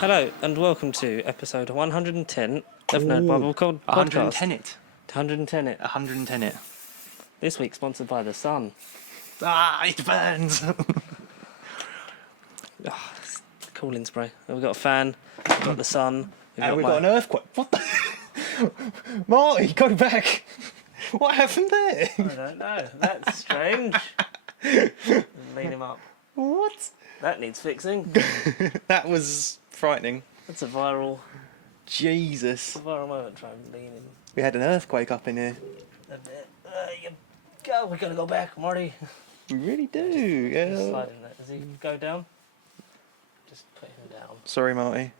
Hello and welcome to episode 110 of Nerd Bible Podcast. 110 it. 110 it. 110 it. This week sponsored by The Sun. Ah, it burns. Cooling spray. We've got a fan, we've got The Sun. We've got an earthquake. What the? Marty, go back. What happened there? I don't know. That's strange. Lean him up. What? That needs fixing. That was frightening. That's a viral Jesus. moment. Try and lean him We had an earthquake up in here. a bit. We gotta go back, Marty. We really do. Just Yeah. slide in there. Does he go down? Just put him down. Sorry, Marty.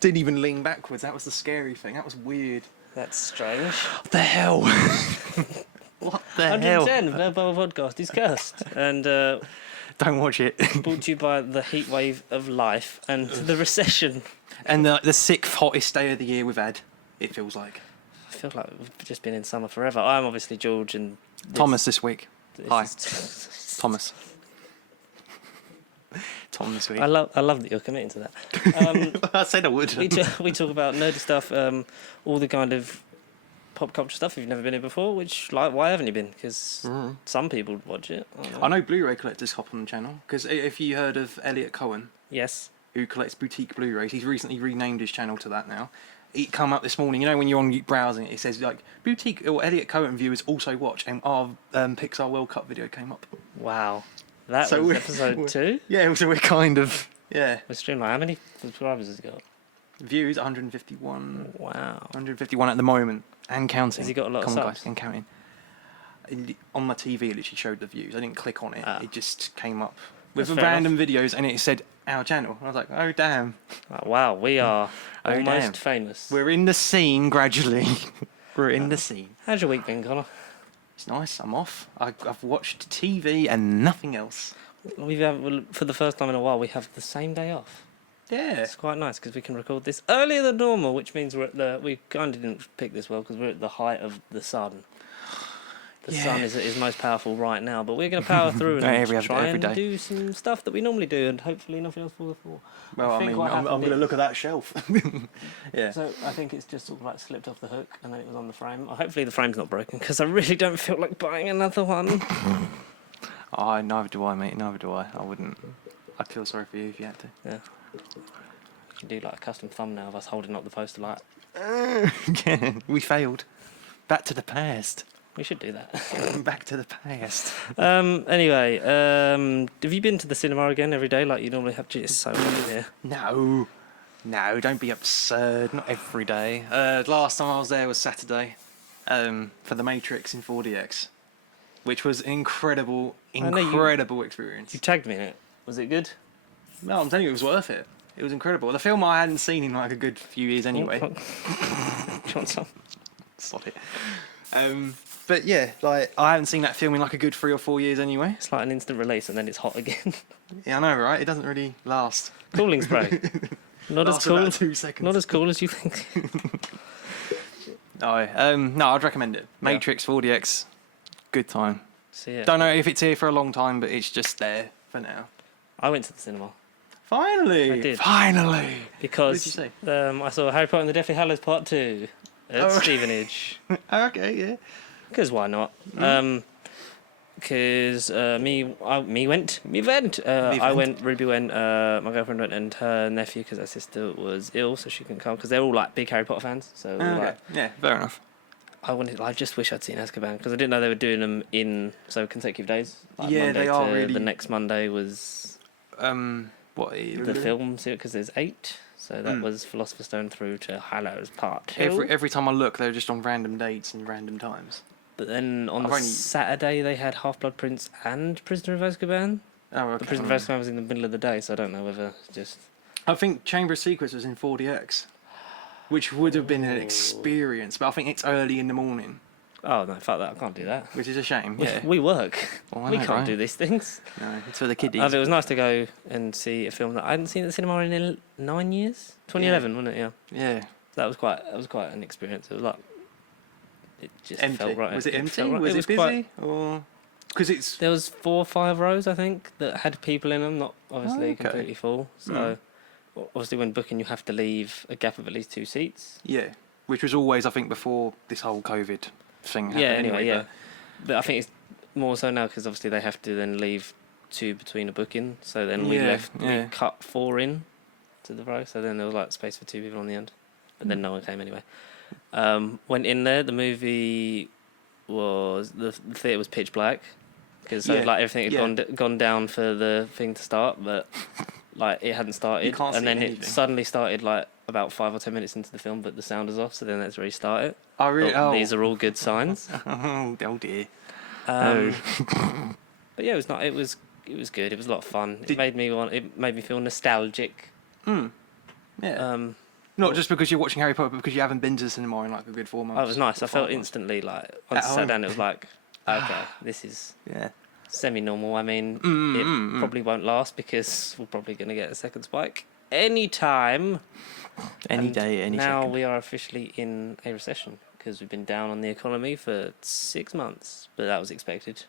Didn't even lean backwards. That was the scary thing. That was weird. That's strange. What the hell? What the 110 hell? of Nerd Bible Podcast. He's cursed. And Don't watch it. brought to you by the heat wave of life and the recession. And the 6th hottest day of the year we've had, it feels like. I feel like we've just been in summer forever. I'm obviously George and... Thomas this week. Hi. is- Thomas. Tom this week. I love that you're committing to that. I said I would. we talk about nerdy stuff, all the kind of pop culture stuff if you've never been here before, which, like, why haven't you been? Because some people watch it. I know Blu-ray collectors hop on the channel, because if you heard of Elliot Cohen, Yes. who collects boutique Blu-rays, he's recently renamed his channel to that now. It come up this morning, you know when you're on browsing it says like boutique or Elliot Cohen viewers also watch, and our Pixar World Cup video came up. Wow. That So was we're- episode 2? Yeah, so we're kind of, yeah. We're streaming. How many subscribers has he got? Views, 151. Wow. 151 at the moment, and counting. Has he got a lot of Come on, subs? guys, and counting. On my TV, it literally showed the views. I didn't click on it. Ah. It just came up with That's fair random videos, and it said our channel. I was like, oh damn, Wow, we are Oh, almost damn. famous. we're in the scene gradually. We're in the scene. How's your week been, Connor? It's nice. I'm off. I've watched TV and nothing else. For the first time in a while, we have the same day off. Yeah. It's quite nice because we can record this earlier than normal, which means we kind of didn't pick this well because we're at the height of the sun. The sun is most powerful right now, but we're going to power through and try every and day. do some stuff that we normally do, and hopefully nothing else will fall. Well, I think mean, what I'm happened going to is- look at that shelf. Yeah. So I think it's just sort of like slipped off the hook and then it was on the frame. Hopefully the frame's not broken because I really don't feel like buying another one. Oh, neither do I, mate. Neither do I. I wouldn't. I'd feel sorry for you if you had to. Yeah. You can do like a custom thumbnail of us holding up the poster like, Yeah, we failed. Back to the past. we should do that. Back to the past. Anyway, have you been to the cinema again every day like you normally have? Gee, it's so hot in here. No, don't be absurd. Not every day. Last time I was there was Saturday, for the Matrix in 4DX, which was an incredible experience. You tagged me in it. Was it good? No, I'm telling you, it was worth it. It was incredible. The film I hadn't seen in like a good few years anyway. Do you want some? Sod it. But yeah, like I haven't seen that film in like a good 3 or 4 years anyway. It's like an instant release and then it's hot again. Yeah, I know, right? It doesn't really last. Cooling spray. Not as Lasts cool. about 2 seconds. Not as cool as you think. No, I'd recommend it. Matrix 4DX, good time. See it. Don't know if it's here for a long time, but it's just there for now. I went to the cinema Finally! I did. Finally! because What did you I saw Harry Potter and the Deathly Hallows Part 2 at Oh. Stevenage. Okay, yeah. Because why not? Because me went. I went. Ruby went. My girlfriend went, and her nephew, because her sister was ill, so she couldn't come. Because they're all like big Harry Potter fans. So Okay. like, Yeah, fair enough. I just wish I'd seen Azkaban because I didn't know they were doing them in consecutive days. Like Yeah, Monday they are to really- The next Monday was The the film series because there's 8. So that was Philosopher's Stone through to Hallows Part 2. Every time I look, they're just on random dates and random times. But then on I've the only- Saturday they had Half-Blood Prince and Prisoner of Azkaban. Oh, okay. The Prisoner of Azkaban was in the middle of the day, so I don't know whether it's just... I think Chamber of Secrets was in 4DX, which would have been an experience, but I think it's early in the morning, Oh, no, fuck that, I can't do that. which is a shame. Yeah. We work. Well, I We know, can't right? do these things. No, it's for the kiddies. It was nice to go and see a film that I hadn't seen at the cinema in 9 years. 2011, wasn't it? Yeah. Yeah. That was quite an experience. It was like... It just Empty. felt right. Was it empty? felt right. Was it was busy? quite- Or because it's There was 4 or 5 rows, I think, that had people in them, not obviously okay. completely full. So obviously when booking you have to leave a gap of at least 2 seats. Yeah, which was always, I think, before this whole COVID thing happened. Yeah, anyway. But I think it's more so now because obviously they have to then leave 2 between a booking. So then we cut 4 in to the row. So then there was like space for 2 people on the end. But then no one came anyway. Went in there. The movie was the theatre was pitch black because like everything had gone down for the thing to start, but like it hadn't started, and then it suddenly started like about 5 or 10 minutes into the film, but the sound was off. So then let's restart it. Oh really? These are all good signs. Oh dear. But yeah, it was good. It was a lot of fun. It made me feel nostalgic. Yeah. Not just because you're watching Harry Potter, but because you haven't been to the cinema in like a good 4 months. Oh, it was nice. I felt instantly like once I sat down, it was like, okay, this is semi-normal. I mean, it probably won't last because we're probably going to get a second spike anytime. Any day, any now second. We are officially in a recession because we've been down on the economy for 6 months, but that was expected.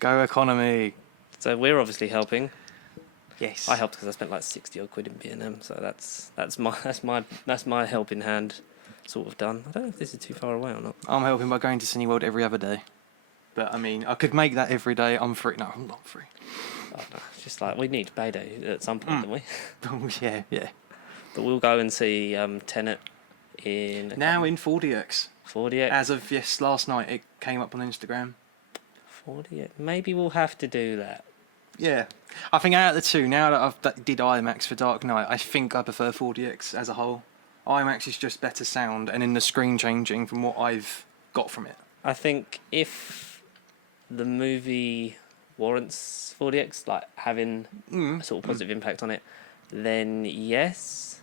Go economy. So we're obviously helping. Yes. I helped because I spent like 60 odd quid in B&M, so that's my helping hand sort of done. I don't know if this is too far away or not. I'm helping by going to Cineworld every other day. But I mean, I could make that every day. I'm free. No, I'm not free. Oh, no. It's just like we need payday at some point, don't we? Oh, yeah. But we'll go and see Tenet in 4DX. 4DX. As of last night it came up on Instagram. 4DX. Maybe we'll have to do that. Yeah, I think out of the two, now that I did IMAX for Dark Knight, I think I prefer 4DX as a whole. IMAX is just better sound, and in the screen changing from what I've got from it. I think if the movie warrants 4DX, like having a sort of positive impact on it, then yes.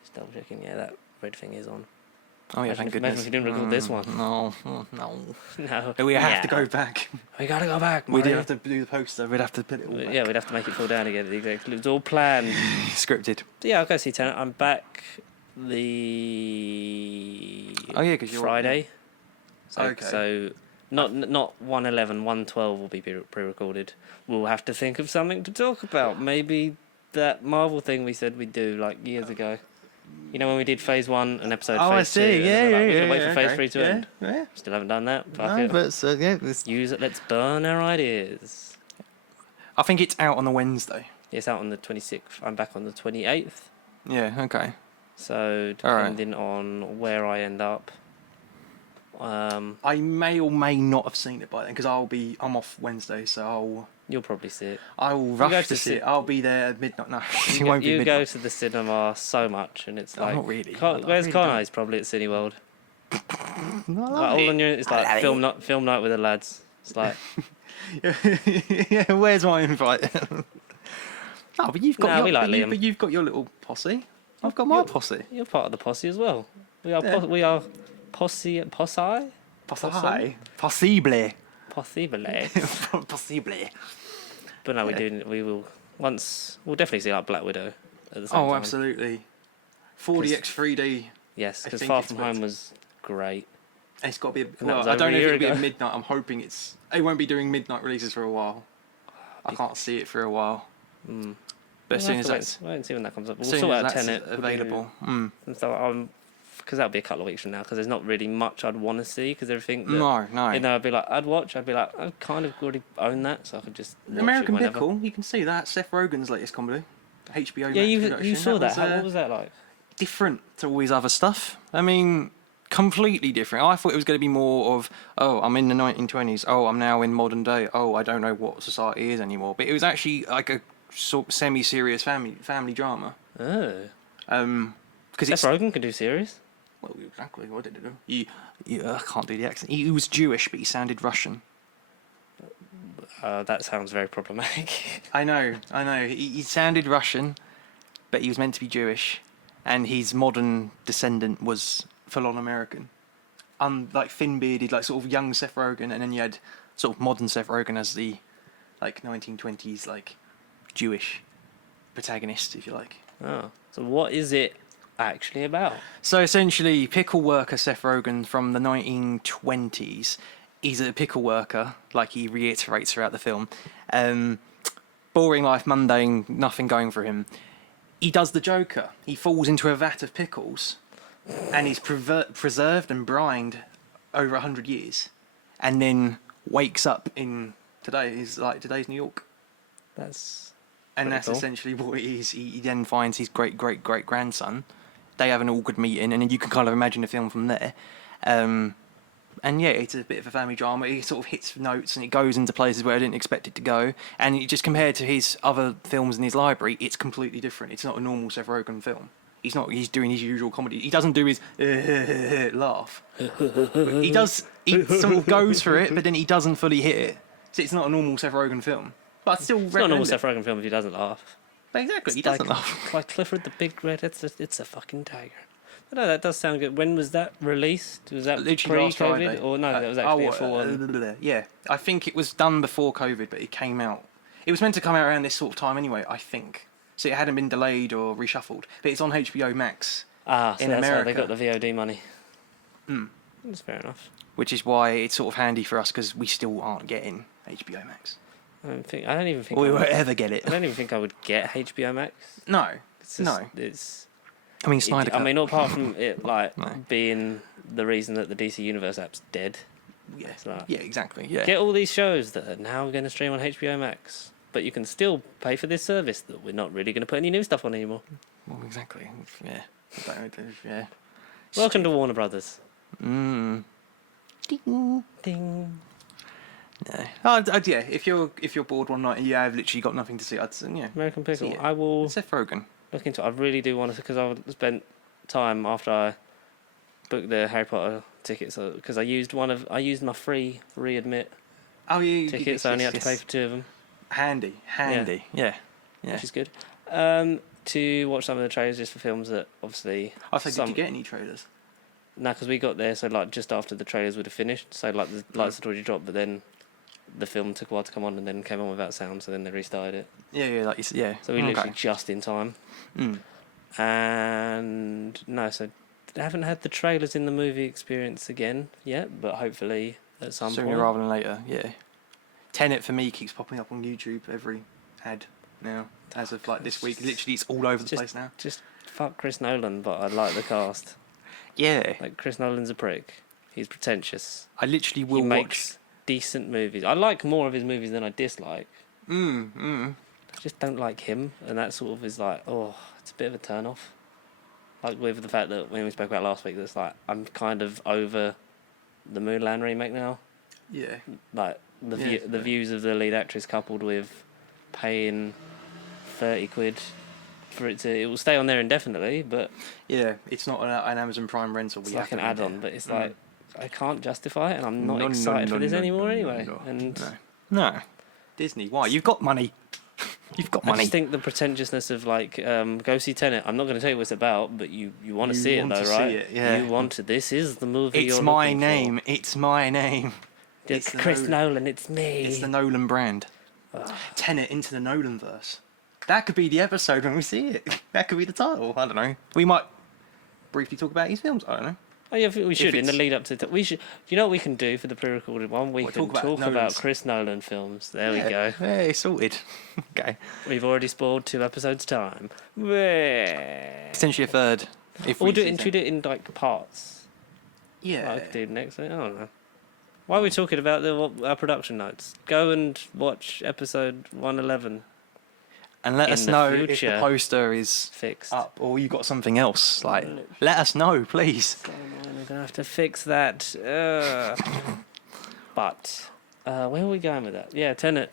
Just double checking, that red thing is on. Oh yeah, thank goodness. Imagine if we didn't record this one. No. No. We have to go back. We gotta go back. We did have to do the poster. We'd have to put it all back. Yeah, we'd have to make it fall down again. Exactly. It was all planned. Scripted. So yeah, I'll go see Tenet. I'm back because you're Friday. So not 111, 112 will be pre-recorded. We'll have to think of something to talk about. Maybe that Marvel thing we said we'd do like years ago. You know when we did phase 1 and episode phase 2? Yeah. Wait for phase 3 to end. Yeah. Still haven't done that. Use it. Let's burn our ideas. I think it's out on the Wednesday. It's out on the 26th. I'm back on the 28th. Yeah. Okay. So depending on where I end up, I may or may not have seen it by then because I'm off Wednesday, so you'll probably see it. I will rush to see it. I'll be there at midnight. No, it won't be midnight. You go to the cinema so much, and it's like, not really. Where's Connor? He's probably at Cineworld. It's like film night with the lads. It's like, yeah. Where's my invite? No, but you've got Liam. You've got your little posse. I've got my posse. You're part of the posse as well. We are. We are posse. Possible. But no, we will. We'll definitely see like Black Widow at the same time. Oh, absolutely. 4DX 3D. Yes, because Far From Home was great. It's got to be. I don't know if it'll be at midnight. I'm hoping it won't be doing midnight releases for a while. I can't see it for a while. But as soon as that's, wait and see when that comes up. We'll sort out Tenet available. And so because that'll be a couple of weeks from now. Because there's not really much I'd want to see. Because everything. No. You know, I'd be like, I'd be like, I kind of already own that, so I could just. American Pickle. You can see that Seth Rogen's latest comedy, HBO. Yeah, you saw that. What was that like? Different to all his other stuff. I mean, completely different. I thought it was going to be more of, I'm in the 1920s. I'm now in modern day. I don't know what society is anymore. But it was actually like a sort of semi-serious family drama. Oh. Because Seth Rogen can do serious. Well, exactly. What did he do? I can't do the accent. He was Jewish, but he sounded Russian. That sounds very problematic. I know. He sounded Russian, but he was meant to be Jewish, and his modern descendant was full-on American. Like thin-bearded, like sort of young Seth Rogen, and then you had sort of modern Seth Rogen as the like 1920s like Jewish protagonist, if you like. Oh, so what is it actually about? So essentially, pickle worker Seth Rogen from the 1920s. He's a pickle worker, like he reiterates throughout the film. Boring life, mundane, nothing going for him. he does the Joker. He falls into a vat of pickles, and he's preserved and brined over 100 years, and then wakes up in today's New York. That's That's cool. essentially what it is. He then finds his great-great-great-grandson. They have an awkward meeting, and then you can kind of imagine the film from there. And yeah, it's a bit of a family drama. It sort of hits notes, and it goes into places where I didn't expect it to go. And it just compared to his other films in his library, it's completely different. It's not a normal Seth Rogen film. He's doing his usual comedy. He doesn't do his laugh. He does. He sort of goes for it, but then he doesn't fully hit it. So it's not a normal Seth Rogen film. But I still It's not a normal Seth Rogen film if he doesn't laugh. But exactly, he doesn't laugh. Like Clifford the Big Red, it's a fucking tiger. But no, that does sound good. When was that released? Was that Literally last pre-COVID? Friday. Or no, that was actually a full one. Yeah, I think it was done before COVID, but it came out. It was meant to come out around this sort of time anyway, I think. So it hadn't been delayed or reshuffled. But it's on HBO Max So in that's America. how they got the VOD money. Mm. That's fair enough. Which is why it's sort of handy for us, because we still aren't getting HBO Max. I don't even think we won't ever get it. I don't even think I would get HBO Max. No, It's just, It's. I mean, Snyder Cut. I mean, apart from it being the reason that the DC Universe app's dead. Yeah. Like, Yeah, exactly. Yeah. Get all these shows that are now going to stream on HBO Max, but you can still pay for this service that we're not really going to put any new stuff on anymore. Well, exactly. Yeah. Yeah. Welcome to Warner Brothers. Mm. Ding. Ding. Yeah. Yeah. If you're bored one night and you have literally got nothing to see, American Pickle. See it. I will Seth Rogen. look into it. I really do want to, because I spent time after I booked the Harry Potter tickets, because I used my free readmit tickets. I only had to pay for 2 of them. Handy. Yeah. Which is good. To watch some of the trailers just for films that obviously. Did you get any trailers? No, because we got there just after the trailers would have finished. So the lights had already dropped, but then the film took a while to come on and then came on without sound. So then they restarted it. Yeah. So we literally just in time. Mm. And no, so I haven't had the trailers in the movie experience again yet, but hopefully at some point. Sooner rather than later, yeah. Tenet for me keeps popping up on YouTube every ad now. As of this week, literally it's all over the place now. Just fuck Chris Nolan, but I like the cast. Yeah. Chris Nolan's a prick. He's pretentious. I literally will watch decent movies. I like more of his movies than I dislike. I just don't like him, and that sort of is it's a bit of a turn off. Like with the fact that when we spoke about last week, that's I'm kind of over the Mulan remake now. Yeah. Like the views of the lead actress coupled with paying 30 quid for it will stay on there indefinitely, but yeah, it's not an Amazon Prime rental. It's like an add-on, but it's I can't justify it, and I'm not excited for this anymore anyway. No, Disney, why? You've got money. You've got money. I just think the pretentiousness of go see Tenet. I'm not going to tell you what it's about, but you want to see it though, right? It, yeah. You want to. This is the movie. It's my name. It's my name. It's Chris Nolan. It's me. It's the Nolan brand. Tenet into the Nolan verse. That could be the episode when we see it. That could be the title. I don't know. We might briefly talk about his films. I don't know. Oh yeah, we should in the lead up to. We should. You know what we can do for the pre-recorded one? We can talk about Chris Nolan films. There we go. Hey, sorted. Okay. We've already spoiled 2 episodes' time. Potentially a third. Should we do it in parts? Yeah. I could do next. I don't know. Why are we talking about our production notes? Go and watch episode 111. And let us know if the poster is fixed up or you got something else. Let us know, please. We're gonna have to fix that. But where are we going with that? Yeah, Tenet.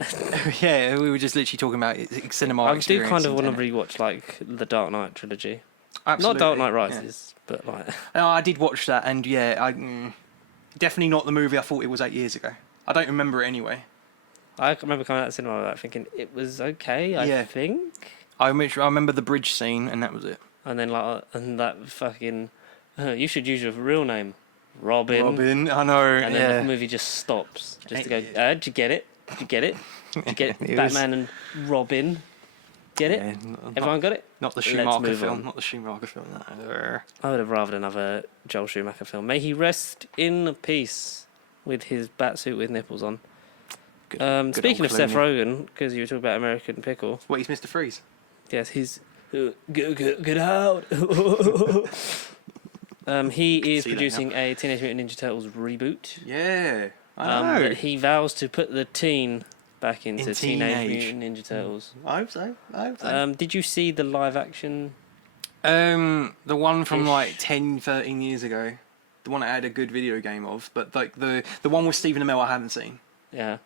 Yeah, we were just literally talking about cinema. I do kind of want to rewatch the Dark Knight trilogy. Absolutely. Not Dark Knight Rises, but No, I did watch that, and definitely not the movie I thought it was 8 years ago. I don't remember it anyway. I remember coming out of the cinema with that thinking it was okay, I think. I remember the bridge scene, and that was it. And then and that fucking you should use your real name, Robin. I know. And then the movie just stops, just to go. Did you get it? Did you get it? Did you get Batman and Robin? Get it? Yeah, Everyone got it? Not the Schumacher film. Not the Schumacher film. No. I would have rather another Joel Schumacher film. May he rest in peace with his batsuit with nipples on. Good speaking of Seth Rogen, because you were talking about American Pickle. What, he's Mr. Freeze? Yes, he's Get out. He is producing a Teenage Mutant Ninja Turtles reboot. Yeah, I know. But he vows to put the teen back into Teenage Mutant Ninja Turtles. I hope so. Did you see the live action? The one from like 10, 13 years ago. The one I had a good video game of, but like the one with Stephen Amell I haven't seen. Yeah.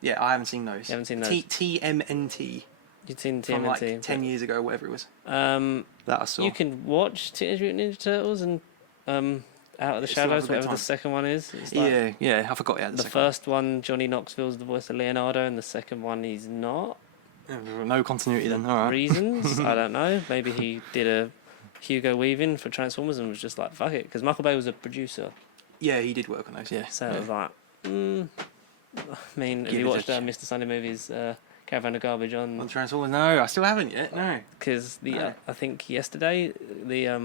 Yeah, I haven't seen those. You haven't seen those? TMNT. You'd seen TMNT. From like 10 years ago, whatever it was. That I saw. You can watch Teenage Mutant Ninja Turtles and Out of the Shadows, whatever the second one is. It's like yeah, I forgot. Yeah, the first one, Johnny Knoxville's the voice of Leonardo, and the second one, he's not. No continuity then. All right. Reasons? I don't know. Maybe he did a Hugo Weaving for Transformers and was just like, fuck it, because Michael Bay was a producer. Yeah, he did work on those. Yeah. So it was like, I mean, have you watched Mr. Sunday Movie's Caravan of Garbage on Transformers? No, I still haven't yet. No. Because I think yesterday,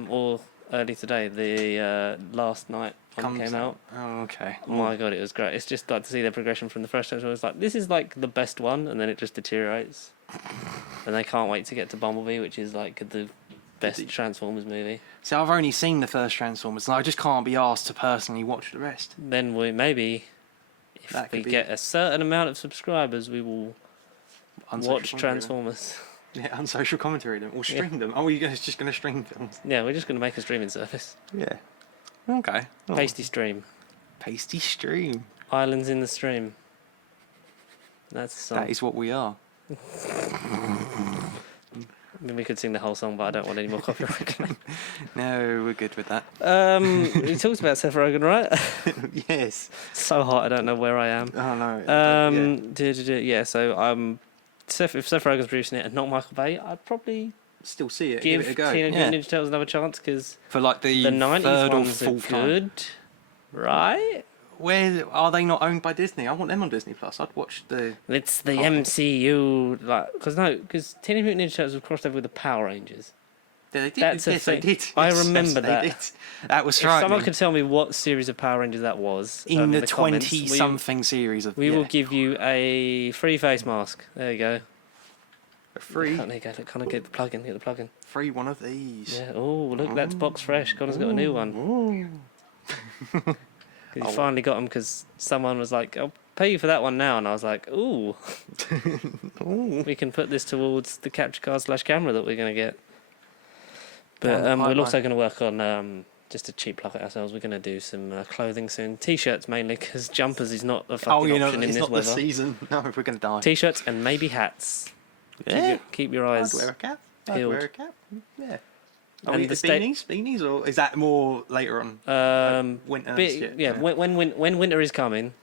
or early today, the last night came out. Oh, okay. Oh my god, it was great. It's just like to see their progression from the first Transformers. Like, this is like the best one, and then it just deteriorates. And they can't wait to get to Bumblebee, which is like the best Transformers movie. So I've only seen the first Transformers, and I just can't be asked to personally watch the rest. Then we if we get a certain amount of subscribers, we will watch Transformers. Yeah, unsocial commentary them, or stream them. Oh, you're just going to stream films? Yeah, we're just going to make a streaming service. Yeah. Okay. Pasty stream. Pasty stream. Islands in the stream. That's the song. That is what we are. I mean, we could sing the whole song, but I don't want any more copyright. No, we're good with that. We talked about Seth Rogen, right? Yes. So hot, I don't know where I am. Oh no. Yeah. So if Seth Rogen's producing it and not Michael Bay, I'd probably still see it. Give it a go. Teenage Mutant Ninja Turtles another chance because for like the 90s third or ones fourth are good, right? Where are they not owned by Disney? I want them on Disney Plus. I'd watch the. It's the MCU, like because Teenage Mutant Ninja Turtles have crossed over with the Power Rangers. Yeah, they did. That's yes, they did. I remember that. They did. That was if frightening. someone could tell me what series of Power Rangers that was in the comments, 20-something series of. We will give you a free face mask. There you go. A free. There you go. Look, Connor, get the plug-in. Get the plug-in. Free one of these. Yeah. Oh, look, that's box fresh. Connor's got a new one. You finally got them because someone was like, I'll pay you for that one now. And I was like, ooh. We can put this towards the capture card / camera that we're going to get. But we're also going to work on, just to cheap plug it ourselves, we're going to do some clothing soon. T-shirts mainly because jumpers is not a fucking option in this weather. It's not the season. No, we're going to die. T-shirts and maybe hats. Yeah. Keep your eyes I'd wear a cap. peeled. I'd wear a cap. Yeah. And the beanies, or is that more later on? Winter. When winter is coming.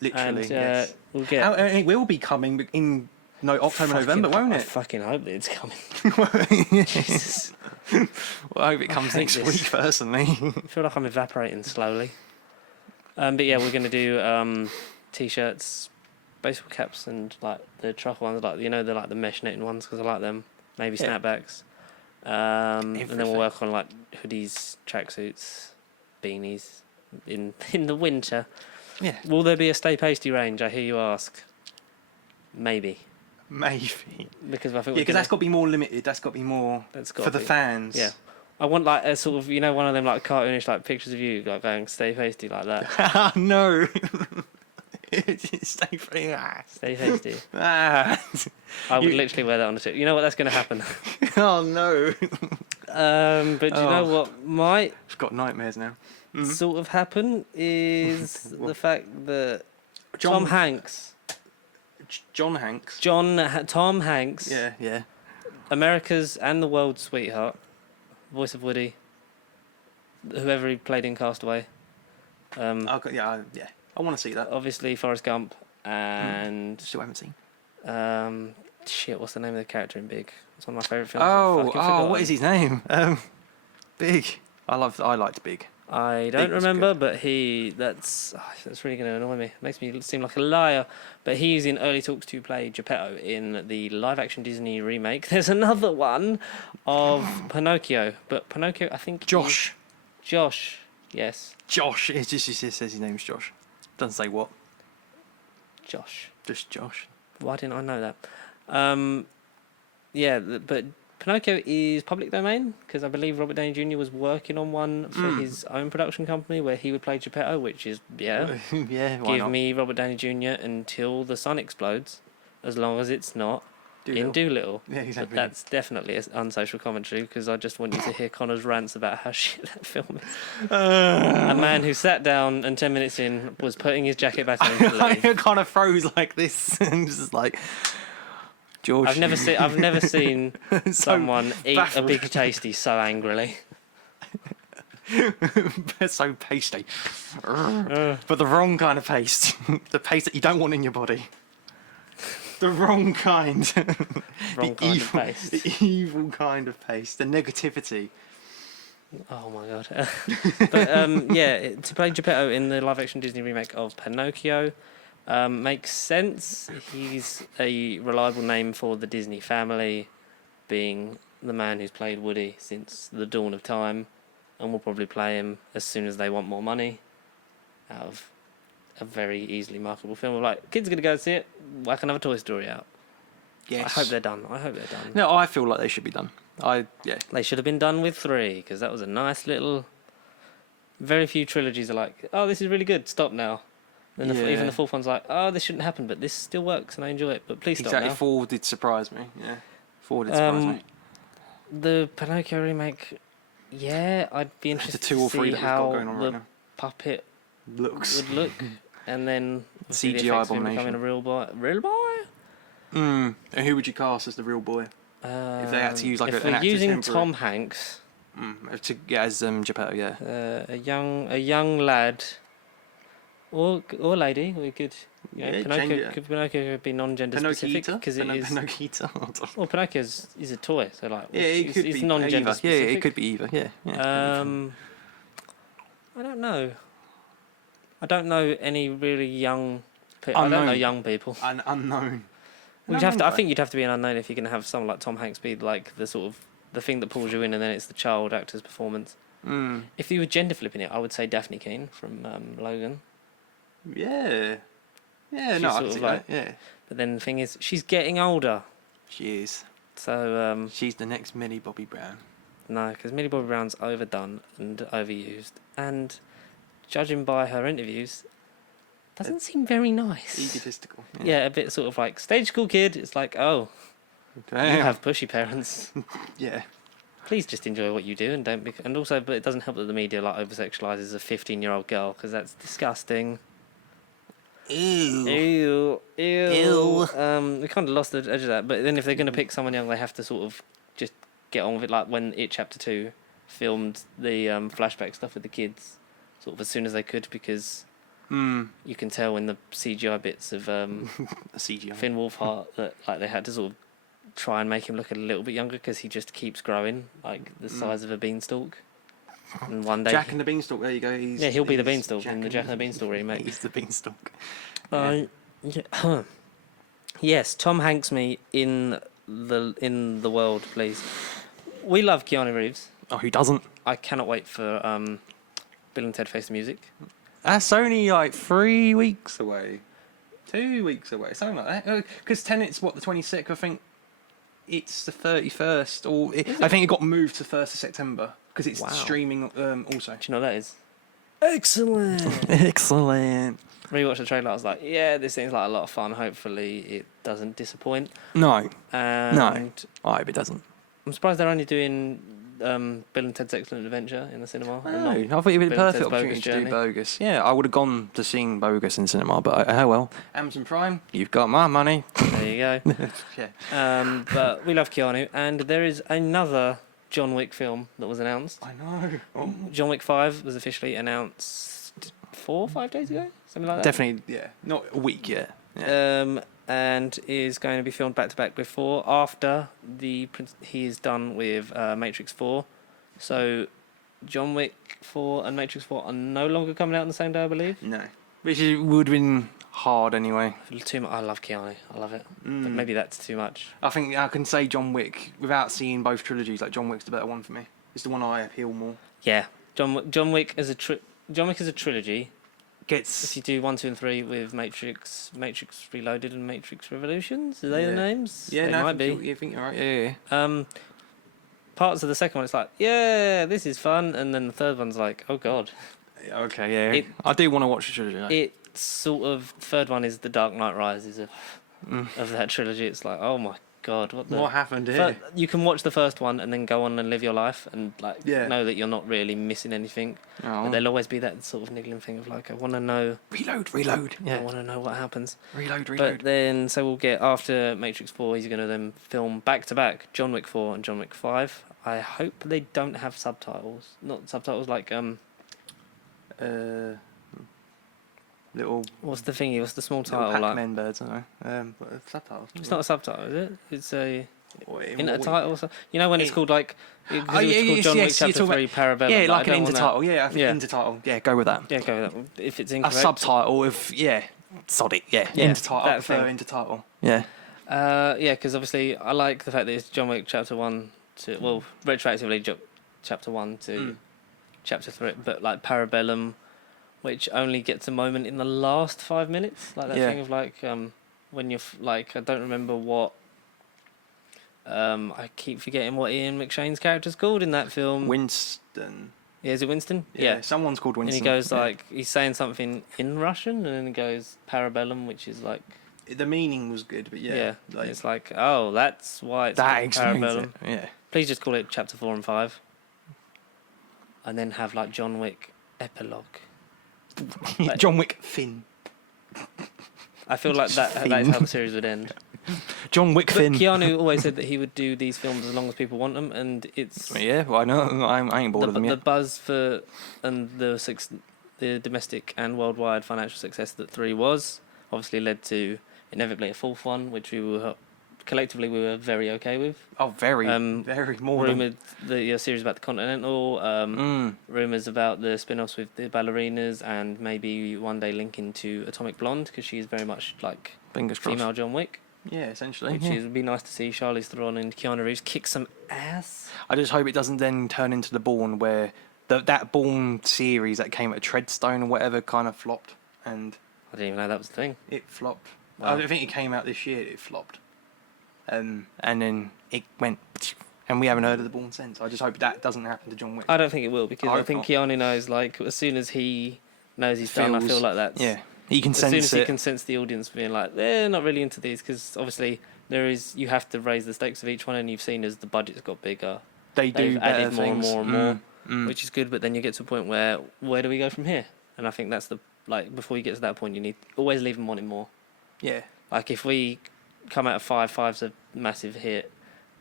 Literally, yes. We'll get. It will be coming in October, November, won't it? I fucking hope that it's coming. Jesus. Well, I hope it comes next week, personally. I feel like I'm evaporating slowly. But yeah, we're going to do T-shirts, baseball caps, and like the trucker ones, like they're like the mesh netting ones because I like them. Maybe snapbacks. And then we'll work on like hoodies, tracksuits, beanies in the winter. Yeah. Will there be a Stay Pasty range? I hear you ask. Maybe. Because I think because that's got to be more limited. That's got to be more for the fans. Yeah. I want like a sort of one of them like cartoonish like pictures of you like going Stay Pasty like that. No. Stay free. Stay Pasty. I would literally wear that on the tip. You know what? That's going to happen. Oh no. But you know what might? I've got nightmares now. Sort of happen is the fact that Tom Hanks. Tom Hanks. Yeah. America's and the world's sweetheart, voice of Woody. Whoever he played in Castaway. Yeah. I want to see that. Obviously, Forrest Gump and still haven't seen. What's the name of the character in Big? It's one of my favourite films. What is his name? Big. I liked Big. I don't remember, but that's really going to annoy me. It makes me seem like a liar. But he's in early talks to play Geppetto in the live-action Disney remake. There's another one of Pinocchio, but Pinocchio, I think. Josh. Yes. Josh. It just says his name's Josh. Doesn't say what. Josh. Just Josh. Why didn't I know that? But Pinocchio is public domain because I believe Robert Downey Jr. was working on one for his own production company where he would play Geppetto, which is, yeah, why give not? me Robert Downey Jr. until the sun explodes, as long as it's not in Dolittle. Yeah, exactly. But that's definitely an unsocial commentary because I just want you to hear Connor's rants about how shit that film is. A man who sat down and 10 minutes in was putting his jacket back on to leave. I kind of froze like this and just like, George. I've never seen someone eat baffled. a big tasty so angrily. So pasty. But the wrong kind of paste. The paste that you don't want in your body. The wrong kind. Wrong kind of paste. The evil kind of paste. The negativity. Oh my god. But yeah, to play Geppetto in the live-action Disney remake of Pinocchio makes sense. He's a reliable name for the Disney family, being the man who's played Woody since the dawn of time, and will probably play him as soon as they want more money out of a very easily marketable film. Like, kids are going to go see it, whack another Toy Story out. Yes. I hope they're done. No, I feel like they should be done. They should have been done with 3, because that was a nice little... Very few trilogies are like, oh, this is really good, stop now. And even the 4th one's like, oh, this shouldn't happen, but this still works and I enjoy it, but please stop now. 4 did surprise me, yeah. 4 did surprise me. The Pinocchio remake, yeah, I'd be interested to see how the puppet looks would look, and then CGI becoming a real boy. And who would you cast as the real boy? If they had to use like if an we're actor using temporary. Tom Hanks, as Geppetto, yeah. a young lad, or lady, we could. Pinocchio could be non-gender specific because it is. Pinocchio. Well, Pinocchio is a toy, so like it could it's be non-gender either. specific. Yeah, it could be either. Yeah. I don't know. I don't know any really young people. Unknown. I don't know young people. An unknown. I think you'd have to be an unknown if you're going to have someone like Tom Hanks be like the sort of the thing that pulls you in, and then it's the child actor's performance. If you were gender flipping it, I would say Daphne Keane from Logan. Yeah. Yeah, She's no, I sort can of see like- that. Yeah. But then the thing is, she's getting older. She is. So, She's the next Millie Bobby Brown. no, because Millie Bobby Brown's overdone and overused. And judging by her interviews, doesn't seem very nice. Egotistical. Yeah, a bit sort of like stage school kid. It's like, oh, Damn. you have pushy parents. Yeah. Please just enjoy what you do and don't. And also, but it doesn't help that the media like over-sexualizes a 15-year-old girl because that's disgusting. Ew. Ew. We kind of lost the edge of that. But then if they're going to pick someone young, they have to sort of just get on with it. Like when It Chapter 2 filmed the flashback stuff with the kids, sort of as soon as they could, because you can tell in the CGI bits of CGI. Finn Wolfhard that like they had to sort of try and make him look a little bit younger because he just keeps growing like the size of a beanstalk. And one day, Jack and the Beanstalk. There you go. he'll be the Beanstalk in the Jack and the Beanstalk remake. He's the Beanstalk. Yes, Tom Hanks me in the world, please. We love Keanu Reeves. Oh, who doesn't? I cannot wait for Bill and Ted Face the Music. That's only like 3 weeks away. 2 weeks away, something like that. Because Tenet's what, the 26th, I think. It's the 31st, or I think it got moved to 1st of September because it's streaming also. Do you know what that is? Excellent. Excellent. Rewatched the trailer. I was like, yeah, this seems like a lot of fun. Hopefully, it doesn't disappoint. No. And No. I hope it doesn't. I'm surprised they're only doing Bill and Ted's Excellent Adventure in the cinema. I know. I thought it would be a Bill and perfect Ted's opportunity Bogus to do Journey. Bogus. Yeah, I would have gone to seeing Bogus in cinema, but oh well. Amazon Prime, you've got my money. There you go. Yeah. But we love Keanu, and there is another John Wick film that was announced. I know. Oh. John Wick 5 was officially announced 4 or 5 days ago, something like that. Definitely, yeah. Not a week yet. Yeah. And is going to be filmed back to back with 4 after he is done with Matrix 4. So John Wick 4 and Matrix 4 are no longer coming out on the same day, I believe. No. Which would have been hard anyway. Too much. I love Keanu. I love it. But maybe that's too much. I think I can say John Wick without seeing both trilogies. Like John Wick's the better one for me. It's the one I appeal more. Yeah, John Wick as a trilogy. Gets If you do 1, 2, and 3 with Matrix Reloaded and Matrix Revolutions, are they the names? Yeah, they no, might be. You think you're right? Yeah. parts of the second one, it's like, yeah, this is fun, and then the third one's like, oh god. Okay, yeah. I do want to watch the trilogy. It's sort of third one is the Dark Knight Rises of that trilogy. It's like, oh my god, what happened here? You can watch the first one and then go on and live your life and like know that you're not really missing anything. Oh. But there'll always be that sort of niggling thing of like, I want to know. Reload. Yeah. I want to know what happens. Reload. But then, so we'll get after Matrix 4. He's going to then film back to back John Wick 4 and John Wick 5. I hope they don't have subtitles. Not subtitles like little. What's the thingy? What's the small title like? Pac-Man birds, I don't know. Subtitles. It's not a subtitle, is it? It's a in a title. You know when it's called like. Oh called John Wick Chapter 3 Parabellum. Yeah, like an intertitle. Yeah, intertitle. Yeah, go with that. Yeah, go with that. If it's incorrect. A subtitle of sod it. Yeah, intertitle. I prefer intertitle. Yeah. Yeah, because obviously I like the fact that it's John Wick Chapter 1 to retroactively Chapter 1 to Chapter 3, but like Parabellum, which only gets a moment in the last 5 minutes, like that thing of like when you're like I don't remember what I keep forgetting what Ian McShane's character's called in that film. Winston. Yeah, is it Winston? Yeah, someone's called Winston. And he goes like he's saying something in Russian, and then he goes Parabellum, which is like the meaning was good, but like, it's like that's why it's that explains Parabellum. it. Yeah. Please just call it Chapter 4 and 5, and then have like John Wick epilogue. Like, John Wick Finn. I feel like that's how the series would end. John Wick Finn. Keanu always said that he would do these films as long as people want them, and it's I know. I ain't bored of them yet. The buzz for and the domestic and worldwide financial success that 3 was obviously led to inevitably a fourth one, which we were very okay with. Oh, very more. Rumoured the series about the Continental, rumours about the spin-offs with the ballerinas, and maybe one day linking to Atomic Blonde, because she is very much like female John Wick. Yeah, essentially. Which would be nice to see Charlize Theron and Keanu Reeves kick some ass. I just hope it doesn't then turn into the Bourne, where that Bourne series that came at Treadstone or whatever kind of flopped, and I didn't even know that was the thing. It flopped. Wow. I think it came out this year. It flopped, and then it went, and we haven't heard of the Bourne since. I just hope that doesn't happen to John Wick. I don't think it will, because I think Keanu knows. Like as soon as he knows he's done, I feel like that's he can sense it. As soon as he can sense the audience being like they're not really into these, because obviously you have to raise the stakes of each one, and you've seen as the budget's got bigger, they've added more and more, which is good. But then you get to a point where do we go from here? And I think that's before you get to that point, you need always leave them wanting more. Yeah. Like if we come out of 5's a massive hit,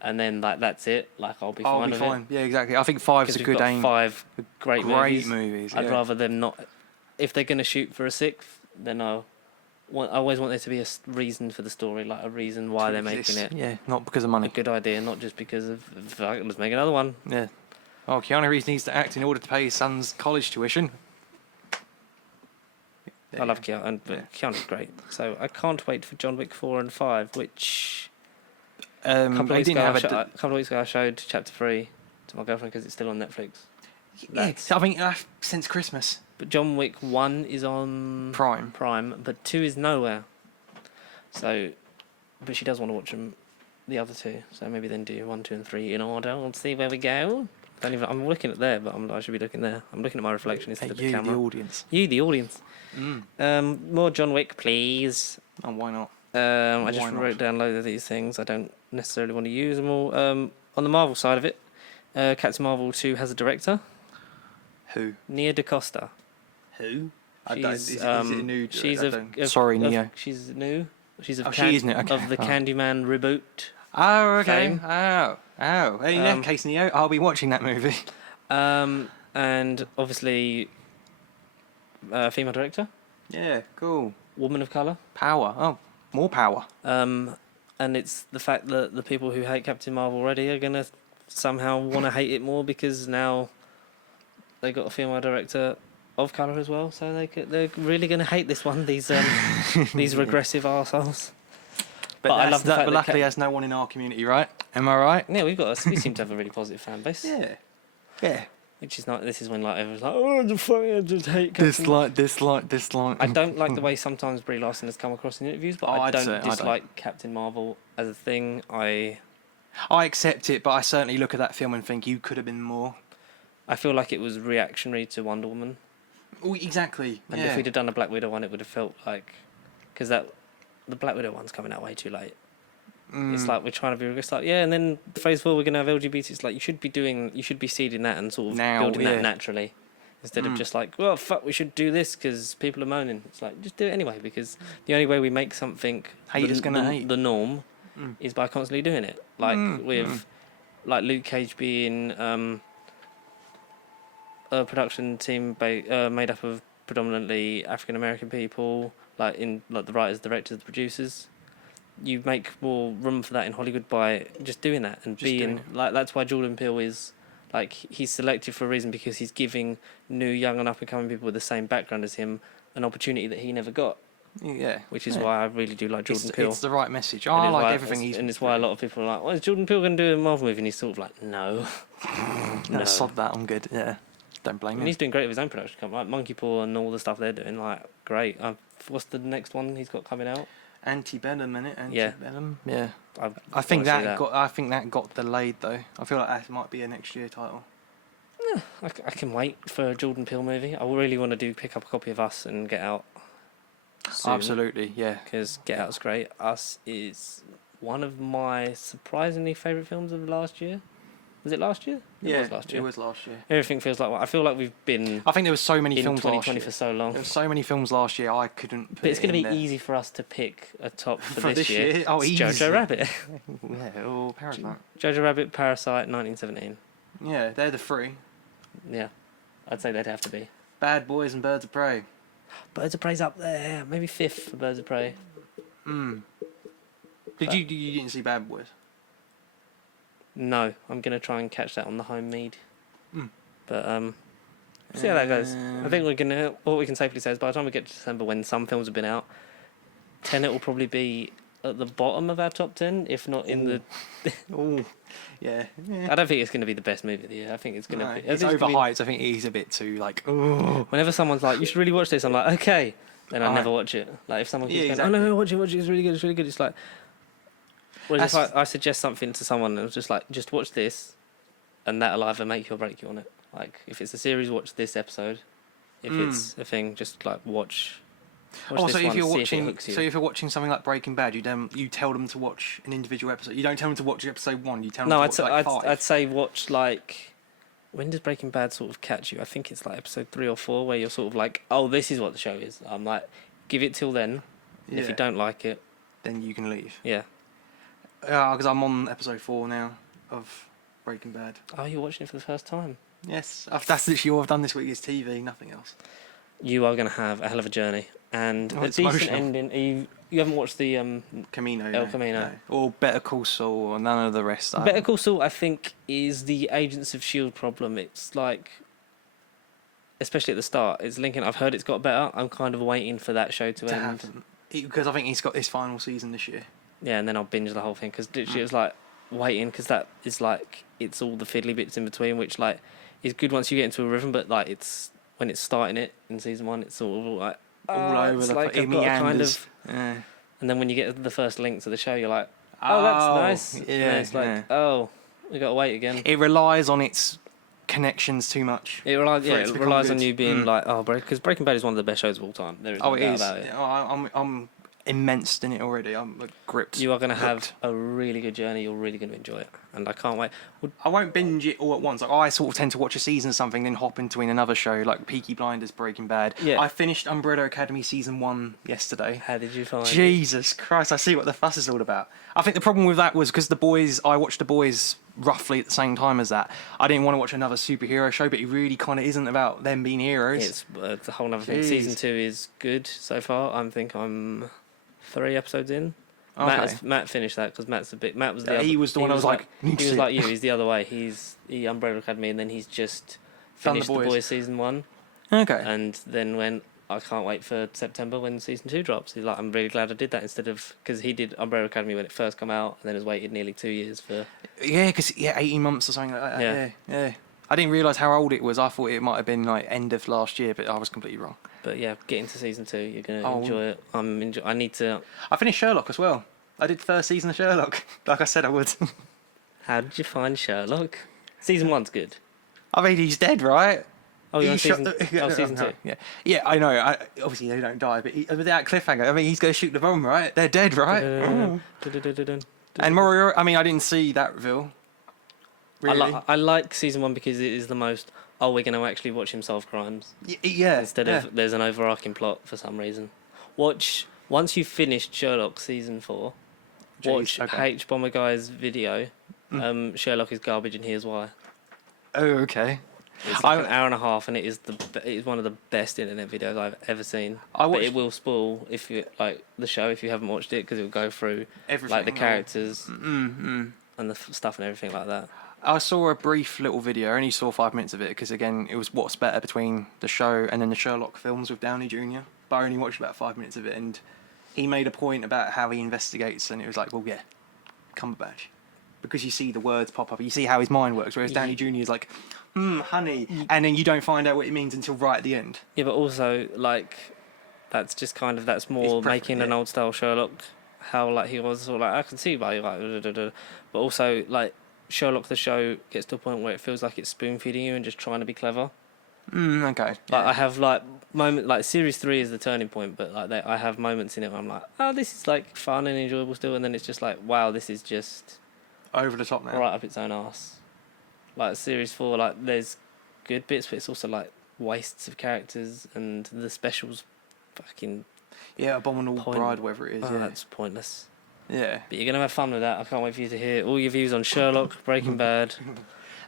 and then like that's it. Like I'll be fine. I'll be fine. Yeah, exactly. I think 5's a good aim. 5 great movies. I'd rather them not. If they're going to shoot for a 6th, then I always want there to be a reason for the story, like a reason why they're making it. Yeah, not because of money. A good idea, not just because of let's make another one. Yeah. Oh, Keanu Reeves needs to act in order to pay his son's college tuition. I love Keanu, but Keanu's great. So I can't wait for John Wick 4 and 5, which a couple of weeks ago I showed Chapter 3 to my girlfriend because it's still on Netflix. I think since Christmas. But John Wick 1 is on Prime, but 2 is nowhere. So, but she does want to watch the other 2. So maybe then do 1, 2, and 3 in order. We'll see where we go. I'm looking at there, but I should be looking there. I'm looking at my reflection instead of the camera. You, the audience. More John Wick, please. Oh, why not? I just wrote down loads of these things. I don't necessarily want to use them all. On the Marvel side of it, Captain Marvel 2 has a director. Who? Nia DaCosta. Who? Is it a new? Sorry, Neo. She's new. She's of she is new. Okay. Of the Candyman reboot. Oh, okay. Fame. Oh. In that case, Neo, I'll be watching that movie. And obviously, female director. Yeah, cool. Woman of colour. Power. Oh, more power. And it's the fact that the people who hate Captain Marvel already are gonna somehow want to hate it more because now they got a female director of colour as well, so they're really going to hate this one. These these regressive arseholes. But I love the fact. But luckily, there's no one in our community, right? Am I right? Yeah, we seem to have a really positive fan base. Yeah. Which is not. This is when like everyone's like, oh, I just hate Captain. Dislike. I don't like the way sometimes Brie Larson has come across in interviews, but I don't dislike Captain Marvel as a thing. I accept it, but I certainly look at that film and think you could have been more. I feel like it was reactionary to Wonder Woman. Oh, exactly. And if we'd have done a Black Widow one, it would have felt like... Because the Black Widow one's coming out way too late. It's like we're trying to be... It's like, yeah, and then phase 4 we're going to have LGBT. It's like you should be seeding that and sort of building that naturally. Instead of just like, well, fuck, we should do this because people are moaning. It's like, just do it anyway, because the only way we make something the norm is by constantly doing it. Like with like Luke Cage being a production team made up of predominantly African American people, like the writers, directors, the producers. You make more room for that in Hollywood by just doing that and being like. That's why Jordan Peele is like he's selected for a reason, because he's giving new, young, and up and coming people with the same background as him an opportunity that he never got. Yeah, which is why I really do like Jordan Peele. It's the right message. I like everything he's... And it's why a lot of people are like, well, is Jordan Peele going to do a Marvel movie? And he's sort of like, no. No. Sod that, I'm good, yeah. Don't blame him. And he's doing great with his own production company, like Monkey Paw and all the stuff they're doing, like, great. What's the next one he's got coming out? Antebellum, innit? Antebellum? Yeah. I think that got delayed, though. I feel like that might be a next year title. Yeah, I can wait for a Jordan Peele movie. I really want to pick up a copy of Us and Get Out soon. Absolutely, yeah. Because Get Out's great. Us is one of my surprisingly favourite films of last year. Was it last year? It was last year. Everything feels like... I feel like we've been... I think there was so many films last year. In 2020 for so long. There were so many films last year, I couldn't put But it's going to be there. easy for us to pick a top for this year. Oh, it's easy. Jojo Rabbit. Yeah, or Parasite. Jojo Rabbit, Parasite, 1917. Yeah, they're the three. Yeah, I'd say they'd have to be. Bad Boys and Birds of Prey. Birds of Prey's up there. Maybe 5th for Birds of Prey. Did you didn't see Bad Boys? No, I'm going to try and catch that on the home mead. But see how that goes. I think what we can safely say is by the time we get to December, when some films have been out, Tenet will probably be at the bottom of our top 10, if not in the... Yeah. I don't think it's going to be the best movie of the year. I think it's going to be... It's overhyped. I think he's a bit too, like... Ooh. Whenever someone's like, you should really watch this, I'm like, okay. Then I never watch it. Like, if someone keeps going, oh, no, watch it, it's really good, it's like... Whereas if I suggest something to someone and it's just like, just watch this, and that'll either make you or break you on it. Like, if it's a series, watch this episode. If it's a thing, just like watch this so if one, you're see watching, if it hooks you. so if you're watching something like Breaking Bad, you tell them to watch an individual episode. You don't tell them to watch episode 1. You tell them to watch like 5. I'd say watch like... When does Breaking Bad sort of catch you? I think it's like episode 3 or 4, where you're sort of like, oh, this is what the show is. I'm like, give it till then. And if you don't like it, then you can leave. Yeah. Because I'm on episode 4 now of Breaking Bad. Oh, you're watching it for the first time? Yes, that's literally all I've done this week is TV, nothing else. You are going to have a hell of a journey, and a decent ending. You haven't watched the Camino, Camino, no. Or Better Call Saul, or none of the rest. Better Call Saul, I think, is the Agents of S.H.I.E.L.D. problem. It's like, especially at the start, it's Lincoln. I've heard it's got better. I'm kind of waiting for that show to end. Because I think he's got his final season this year. Yeah, and then I'll binge the whole thing, because literally it was like waiting, because that is like, it's all the fiddly bits in between, which like is good once you get into a rhythm, but like it's when it's starting it in season 1, it's sort of like all over the like kind of, and then when you get the first link to the show, you're like, oh, that's nice. Yeah, and it's like, oh, we got to wait again. It relies on its connections too much. It relies on you being like, oh, because Breaking Bad is one of the best shows of all time. There is no doubt about it. I'm immersed in it already. I'm gripped. You are going to have a really good journey. You're really going to enjoy it, and I can't wait. I won't binge it all at once. Like, I sort of tend to watch a season of something, then hop into another show, like Peaky Blinders, Breaking Bad. Yeah. I finished Umbrella Academy season 1 yesterday. How did you find it? Jesus Christ! I see what the fuss is all about. I think the problem with that was because I watched The Boys roughly at the same time as that. I didn't want to watch another superhero show, but it really kind of isn't about them being heroes. It's a whole other thing. Season 2 is good so far. I think I'm 3 episodes in. Okay. Matt finished that because Matt was the other. He was the one I was like, he was like you. He's the other way. He Umbrella Academy, and then he's just finished The Boys season 1. Okay. And then when I can't wait for September when season 2 drops. He's like, I'm really glad I did that instead of, because he did Umbrella Academy when it first came out, and then has waited nearly 2 years for. Yeah, because 18 months or something like that. Yeah. I didn't realise how old it was. I thought it might have been like end of last year, but I was completely wrong. But yeah, getting to season 2, you're gonna enjoy it. I finished Sherlock as well. I did the first season of Sherlock, like I said I would. How did you find Sherlock? Season 1's good. I mean, he's dead, right? Oh, you're on season 2? Yeah, I know. Obviously, they don't die, but with that cliffhanger, I mean, he's going to shoot the bomb, right? They're dead, right? And Moriarty, I mean, I didn't see that reveal. Really? I like season 1 because it is the most, we're going to actually watch him solve crimes. Yeah. Instead of there's an overarching plot for some reason. Once you've finished Sherlock season 4, watch H. Bomber Guy's video. Sherlock is garbage and here's why. Oh, okay. It's like an hour and a half, and it is one of the best internet videos I've ever seen. But it will spoil if you like the show if you haven't watched it, because it will go through everything, like the characters and the stuff and everything like that. I saw a brief little video. I only saw 5 minutes of it because again, it was what's better between the show and then the Sherlock films with Downey Jr. But I only watched about 5 minutes of it, and he made a point about how he investigates, and it was like, well, yeah, Cumberbatch. Because you see the words pop up, you see how his mind works, whereas Downey Jr. is like, honey, and then you don't find out what it means until right at the end. Yeah, but also, like, that's just that's more making an old style Sherlock, how, like, he was sort of like, I can see why you're like, but also, like, Sherlock the show gets to a point where it feels like it's spoon feeding you and just trying to be clever. Okay. Like, I have, like, series 3 is the turning point, but, like, I have moments in it where I'm like, oh, this is, like, fun and enjoyable still, and then it's just like, wow, this is just over the top now. Right up its own arse. Like series 4, like there's good bits, but it's also like wastes of characters, and the specials fucking Abominable Bride, whatever it is. Oh, that's pointless. Yeah. But you're gonna have fun with that. I can't wait for you to hear all your views on Sherlock, Breaking Bad.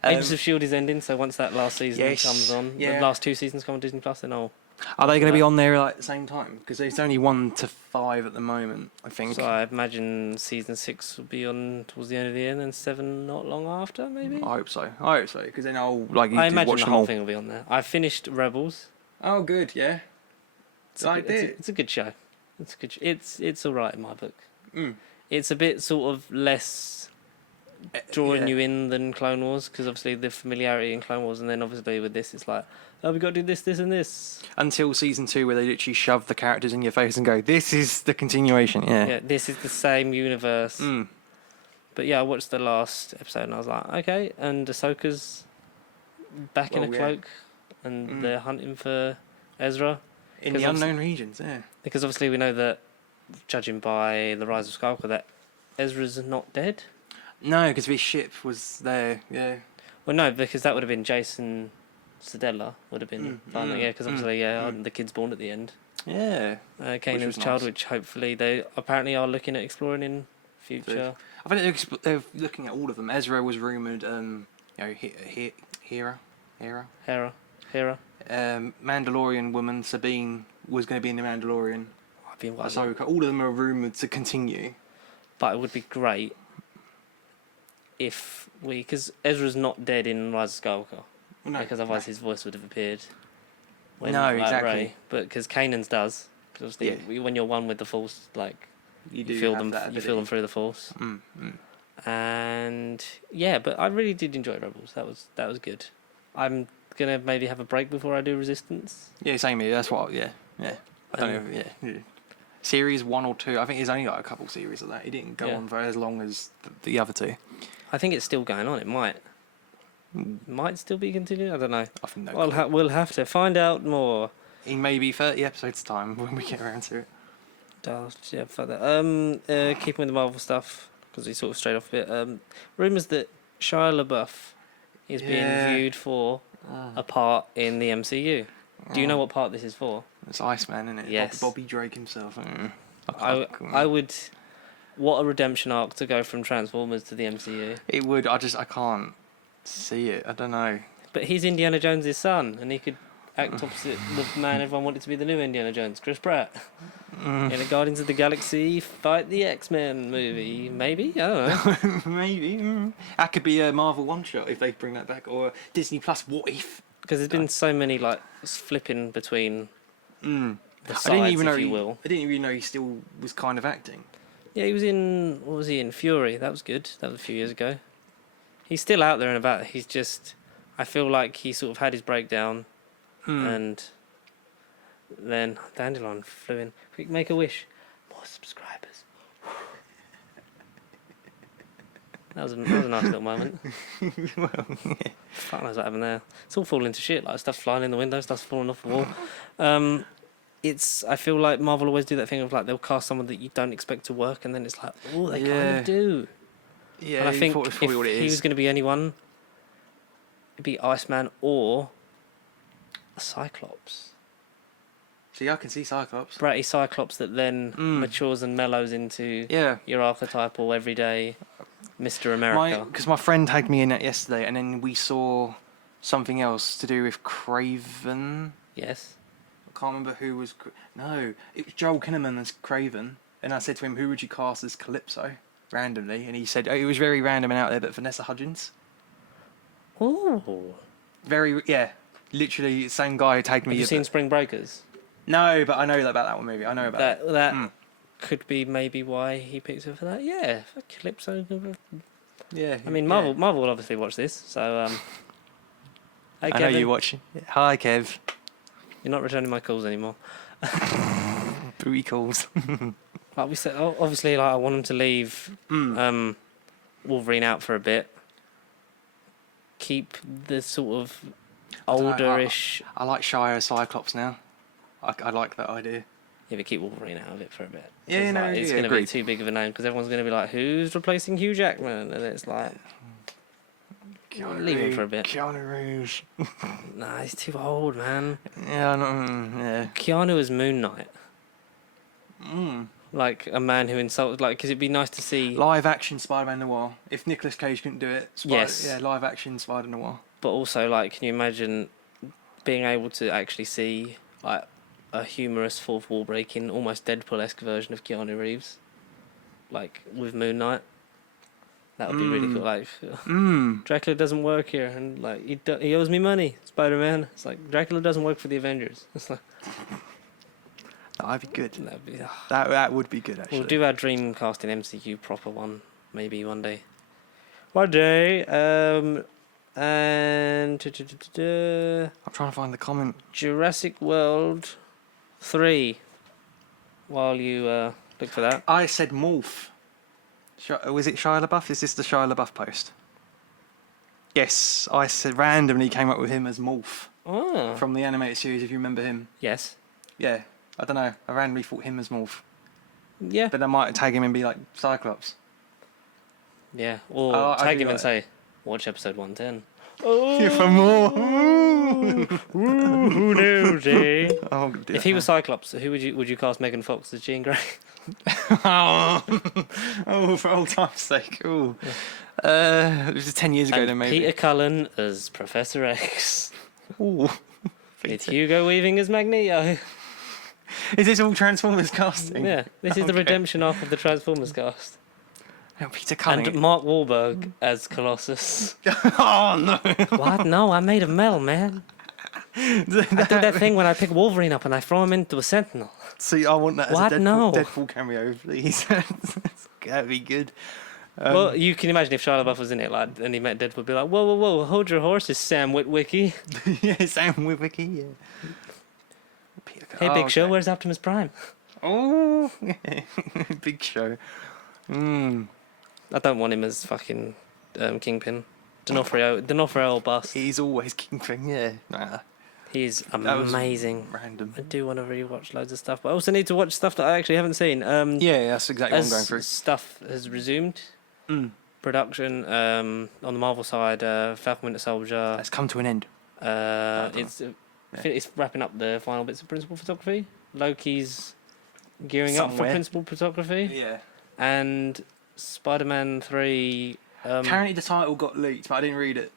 Agents of S.H.I.E.L.D. is ending, so once that last season comes on, the last 2 seasons come on Disney Plus, then Are they going to be on there like at the same time? Because it's only 1 to 5 at the moment, I think. So I imagine season 6 will be on towards the end of the year, and then 7 not long after, maybe. I hope so. Because then I'll I imagine the whole thing will be on there. I finished Rebels. Oh, good, yeah. It's a good show. It's all right in my book. It's a bit sort of less drawing you in than Clone Wars, because obviously the familiarity in Clone Wars, and then obviously with this it's like, we've got to do this and this. Until season 2, where they literally shove the characters in your face and go, this is the continuation, yeah, this is the same universe. But yeah, I watched the last episode and I was like, okay, and Ahsoka's back in a cloak, and they're hunting for Ezra. In the unknown regions, because obviously we know that, judging by The Rise of Skywalker, that Ezra's not dead. No, because his ship was there, Well, no, because that would have been Jason Sedella, would have been fun, because obviously, the kid's born at the end. Yeah. Kanan's child, which hopefully they apparently are looking at exploring in future. I think they're looking at all of them. Ezra was rumoured, Hera. Mandalorian woman, Sabine, was going to be in The Mandalorian. Ahsoka, all of them are rumoured to continue. But it would be great if because Ezra's not dead in Rise of Skywalker, because otherwise his voice would have appeared. Exactly. Rey, but because Kanan's does, because when you're one with the Force, like you feel them through the Force. And but I really did enjoy Rebels. That was good. I'm gonna maybe have a break before I do Resistance. Yeah, same here. That's what. I don't know. Yeah. Series 1 or 2. I think there's only like a couple series of that. It didn't go on for as long as the other 2. I think it's still going on. It might still be continuing. I don't know. I think we'll have to find out more in maybe 30 episodes time when we get around to it. Further. Keeping with the Marvel stuff, because we sort of strayed off a bit. Rumours that Shia LaBeouf is being viewed for a part in the MCU. Do you know what part this is for? It's Iceman, isn't it? Yes. Bobby Drake himself. I would. What a redemption arc to go from Transformers to the MCU. It would. I can't see it. I don't know. But he's Indiana Jones' son, and he could act opposite the man everyone wanted to be the new Indiana Jones, Chris Pratt. In a Guardians of the Galaxy Fight the X-Men movie. Maybe? I don't know. Maybe. That could be a Marvel one-shot if they bring that back, or Disney Plus What If. Because there's been so many like flipping between the sides, I didn't even know he still was kind of acting. Yeah, he was in. What was he in? Fury. That was good. That was a few years ago. He's still out there and about. He's just. I feel like he sort of had his breakdown, and then Dandelion flew in. Quick, make a wish. More subscribers. That was a nice little moment. Well, yeah. Fuck knows what happened there. It's all falling to shit. Like stuff's flying in the window, stuff's falling off the wall. I feel like Marvel always do that thing of like they'll cast someone that you don't expect to work, and then it's like, oh, they kind of do. Yeah, and I think it's probably what it he is. was going to be anyone, it'd be Iceman or a Cyclops. See, I can see Cyclops. Bratty Cyclops that then matures and mellows into your archetypal everyday Mr. America. Because my friend tagged me in that yesterday, and then we saw something else to do with Craven. Yes. I can't remember who was... No, it was Joel Kinnaman as Craven. And I said to him, who would you cast as Calypso? Randomly. And he said, it was very random and out there, but Vanessa Hudgens. Oh. Literally, same guy who tagged me. Have you seen Spring Breakers? No, but I know about that one movie. I know about that. it. That could be maybe why he picked her for that. Yeah, for Calypso. Yeah. I mean, Marvel will obviously watch this, so... Hey, I know you're watching. Hi, Kev. You're not returning my calls anymore. Booty calls. Like we said, obviously, like I want him to leave Wolverine out for a bit. Keep the sort of olderish... I like Shire Cyclops now. I like that idea. Yeah, but keep Wolverine out of it for a bit. Yeah, no, it's going to be too big of a name because everyone's going to be like, who's replacing Hugh Jackman? And it's like, leave him for a bit. Keanu Reeves. Nah, he's too old, man. Yeah, yeah. Keanu as Moon Knight. Like a man who insults, like, because it'd be nice to see live action Spider-Man Noir. If Nicolas Cage couldn't do it, yes, yeah, live action Spider Noir. But also, like, can you imagine being able to actually see like a humorous fourth wall breaking, almost Deadpool-esque version of Keanu Reeves, like with Moon Knight? That would be really cool. Like, Dracula doesn't work here, and like he owes me money, Spider-Man. It's like Dracula doesn't work for the Avengers. It's like. That'd be good. That'd be, that would be good, actually. We'll do our dream casting MCU proper one, maybe one day. One day. And... I'm trying to find the comment. Jurassic World 3. While you look for that. I said Morph. Was it Shia LaBeouf? Is this the Shia LaBeouf post? Yes, I said randomly came up with him as Morph. Oh. From the animated series, if you remember him. Yes. Yeah. I don't know. I randomly thought him as Morph. Yeah. But I might tag him and be like Cyclops. Yeah. Or tag him and say, watch episode 110. Oh. Yeah, for more. Who knows, eh? Oh, if he was Cyclops, who would you cast Megan Fox as Jean Grey? Oh, for old time's sake. Oh. It was 10 years ago then, maybe. Peter Cullen as Professor X. Ooh. With Hugo Weaving as Magneto. Is this all Transformers casting? Yeah, this is the redemption arc of the Transformers cast. Oh, Peter Cullen. And Mark Wahlberg as Colossus. Oh, no. What? No, I'm made of metal, man. I do that thing when I pick Wolverine up and I throw him into a Sentinel. See, I want that as what? a No. Deadpool cameo, please. That'd be good. Well, you can imagine if Shia LaBeouf was in it, like, and he met Deadpool, be like, "Whoa, whoa, whoa! Hold your horses, Sam Witwicky." Yeah, Sam Witwicky. Yeah. Hey, Big Show, where's Optimus Prime? Oh, Big Show. I don't want him as fucking Kingpin. D'Onofrio bust. He's always Kingpin. Yeah. Nah. He's amazing. Random. I do want to rewatch loads of stuff, but I also need to watch stuff that I actually haven't seen. Yeah, that's exactly what I'm going through. Stuff has resumed. Production on the Marvel side, Falcon Winter Soldier. It's come to an end. It's wrapping up the final bits of principal photography. Loki's gearing up for principal photography. Yeah. And Spider-Man 3. Apparently the title got leaked, but I didn't read it.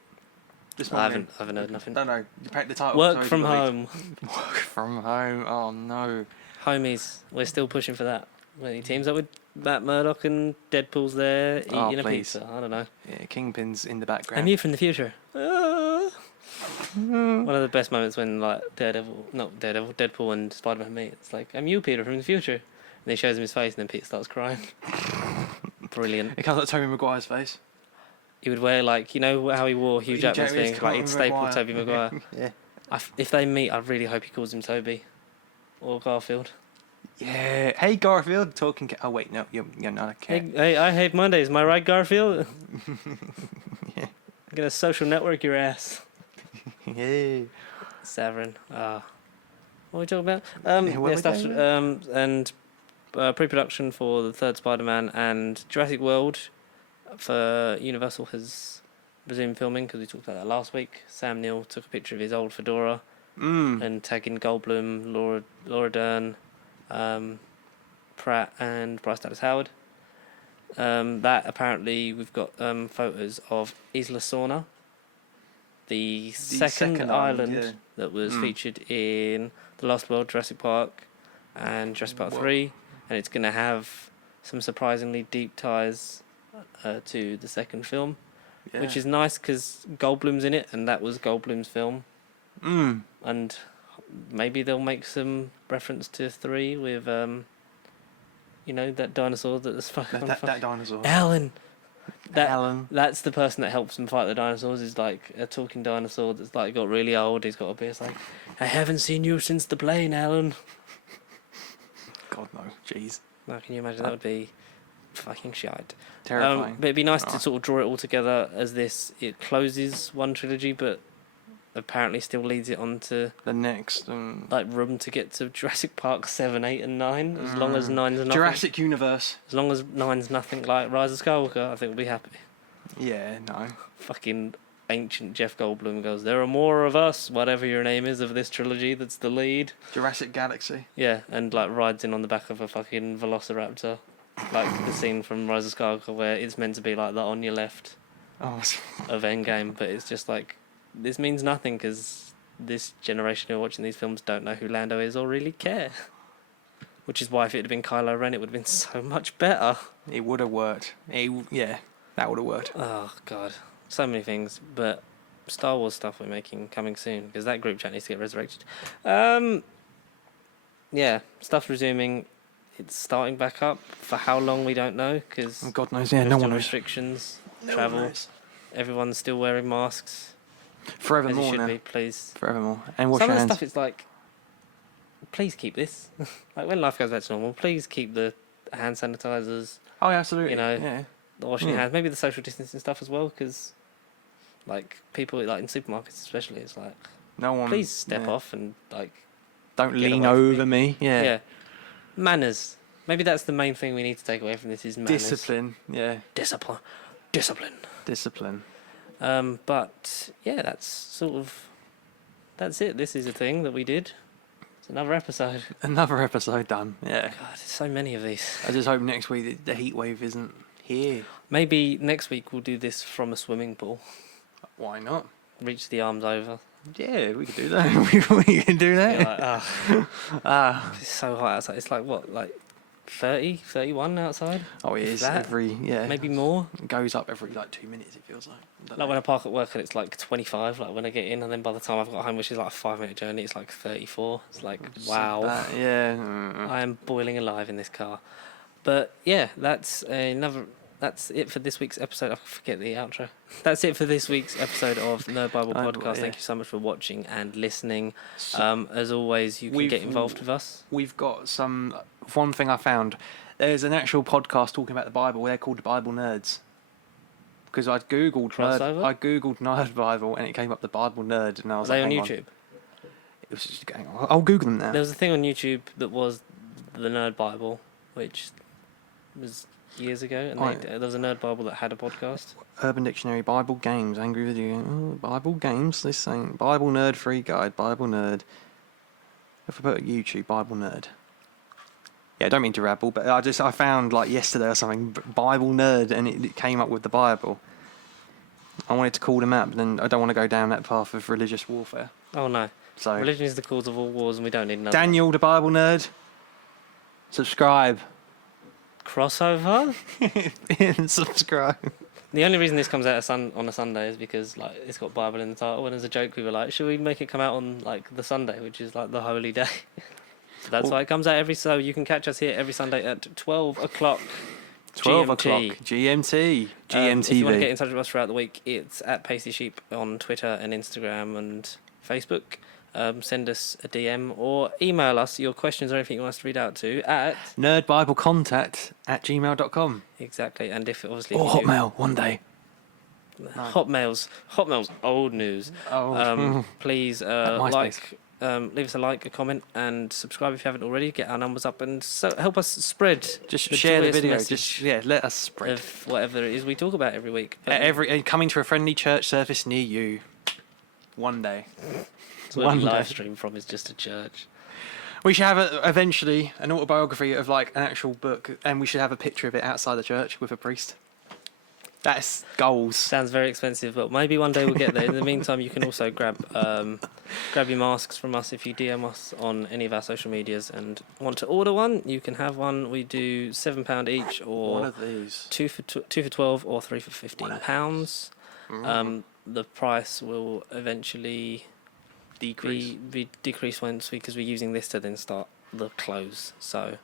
I haven't heard nothing. No. The title. Work from home. Work from home. Oh no. Homies, we're still pushing for that. When he teams up with Matt Murdock and Deadpool's there eating a pizza. I don't know. Yeah, Kingpin's in the background. I'm you from the future. One of the best moments when like Deadpool and Spider-Man meet. It's like, I'm you, Peter, from the future. And he shows him his face and then Peter starts crying. Brilliant. It comes like Tobey Maguire's face. He would wear, like, you know how he wore Hugh Jackman's thing? Like, he'd staple Tobey Maguire. Yeah. If they meet, I really hope he calls him Toby. Or Garfield. Yeah. Hey, Garfield. Talking. Oh wait, no, you're not a cat. Hey, I hate Mondays. Am I right, Garfield? Yeah. I'm gonna social network your ass. Yeah. Severin. What are we talking about? And pre-production for the third Spider-Man and Jurassic World for Universal has resumed filming because we talked about that last week. Sam Neill took a picture of his old fedora and tagging Goldblum, Laura Dern, Pratt, and Bryce Dallas Howard. That apparently we've got photos of Isla Sorna, the second island that was featured in The Lost World, Jurassic Park, and Jurassic Park 3, and it's going to have some surprisingly deep ties to the second film, which is nice because Goldblum's in it, and that was Goldblum's film. And maybe they'll make some reference to 3 with, that dinosaur that's fucking... That dinosaur. Alan! Alan. That's the person that helps them fight the dinosaurs, is like a talking dinosaur that's like got really old. He's got a beard. It's like, I haven't seen you since the plane, Alan. God no, jeez. Now, can you imagine? That would be fucking shite. Terrifying. But it'd be nice to sort of draw it all together as this. It closes one trilogy, but apparently still leads it on to the next. Like room to get to Jurassic Park 7, 8, and 9. As long as 9's nothing. Jurassic Universe. As long as 9's nothing like Rise of Skywalker, I think we'll be happy. Yeah, no. Fucking ancient Jeff Goldblum goes, there are more of us, whatever your name is, of this trilogy that's the lead. Jurassic Galaxy. Yeah, and like rides in on the back of a fucking velociraptor. Like the scene from Rise of Skywalker where it's meant to be like that on your left of Endgame, but it's just like, this means nothing because this generation who are watching these films don't know who Lando is or really care. Which is why if it had been Kylo Ren, it would have been so much better. It would have worked. Yeah, that would have worked. Oh, God. So many things, but Star Wars stuff we're making coming soon because that group chat needs to get resurrected. Yeah, stuff's resuming. It's starting back up. For how long, we don't know because God knows, yeah, no one knows. Restrictions, no travel. One knows. Everyone's still wearing masks. Forevermore should now. be, please. Forevermore. And wash Some your of the hands. stuff it's like, please keep this. Like when life goes back to normal, please keep the hand sanitizers. Oh, yeah, absolutely. You know, yeah. the washing your hands. Maybe the social distancing stuff as well, because like people like in supermarkets especially, it's like, no one. Please step off and like. Don't lean over me. Yeah. Yeah. Manners. Maybe that's the main thing we need to take away from this is manners. Discipline. Yeah. Discipline. But yeah, that's it. This is a thing that we did. It's another episode. Another episode done. Yeah. God, there's so many of these. I just hope next week the heat wave isn't here. Maybe next week we'll do this from a swimming pool. Why not? Reach the arms over. Yeah, we could do that. we can do that. Like, it's so hot outside. It's like what, like 30, 31 outside? Oh, it is. Maybe more. It goes up every 2 minutes, it feels like. Like when I park at work and it's like 25, like when I get in, and then by the time I've got home, which is like a 5-minute journey, it's like 34. It's like, wow. I am boiling alive in this car. But yeah, that's it for this week's episode. I forget the outro. That's it for this week's episode of Nerd Bible Podcast. Thank you so much for watching and listening. As always, you can get involved with us. We've got one thing I found. There's an actual podcast talking about the Bible. They're called the Bible Nerds. Because I googled Nerd Bible and it came up the Bible Nerd, and I was like, on YouTube? It was just going on. I'll Google them now. There was a thing on YouTube that was the Nerd Bible, which was years ago, and there was a Nerd Bible that had a podcast. Urban Dictionary, Bible Games, Angry Video, Bible Games. This thing, Bible Nerd Free Guide, Bible Nerd. If I put YouTube, Bible Nerd. Yeah, I don't mean to rabble, but I found like yesterday or something, Bible Nerd, and it came up with the Bible. I wanted to call them out, but then I don't want to go down that path of religious warfare. Oh no. So religion is the cause of all wars, and we don't need another. Daniel, the Bible Nerd. Subscribe. Crossover? Subscribe. The only reason this comes out on a Sunday is because like it's got Bible in the title, and as a joke we were like, should we make it come out on like the Sunday, which is like the holy day? So that's why it comes out so you can catch us here every Sunday at 12 o'clock. 12 GMT. o'clock. GMT. GMTV. If you want to get in touch with us throughout the week, it's at Pasty Sheep on Twitter and Instagram and Facebook. send us a DM or email us your questions or anything you want us to read out to at nerdbiblecontact@gmail.com. Exactly, and if obviously Or Hotmail one day. Hotmail's old news. Please leave us a like, a comment, and subscribe if you haven't already. Get our numbers up and help us spread. Just share the video. Let us spread of whatever it is we talk about every week. Coming to a friendly church service near you. One day. So one live stream from is just a church. We should have eventually an autobiography of like an actual book, and we should have a picture of it outside the church with a priest. That's goals. Sounds very expensive, but maybe one day we'll get there. In the meantime, you can also grab your masks from us if you DM us on any of our social medias and want to order one. You can have one. We do £7 each, or one of these. two for 12, or 3 for £15. The price will eventually be decreased once because we're using this to then start the clothes. So.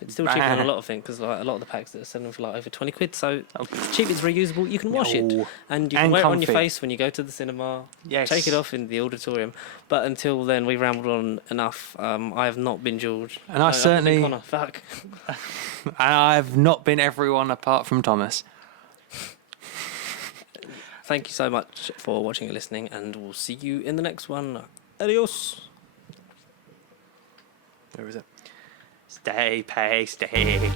It's still cheaper than a lot of things because like a lot of the packs that are selling for like over £20. So it's cheap, it's reusable. You can wash it and you can wear it on your face when you go to the cinema. Yes. Take it off in the auditorium. But until then, we rambled on enough. I have not been George. And Connor. Fuck. And I've not been everyone apart from Thomas. Thank you so much for watching and listening, and we'll see you in the next one. Adios. Where is it? Stay pasty.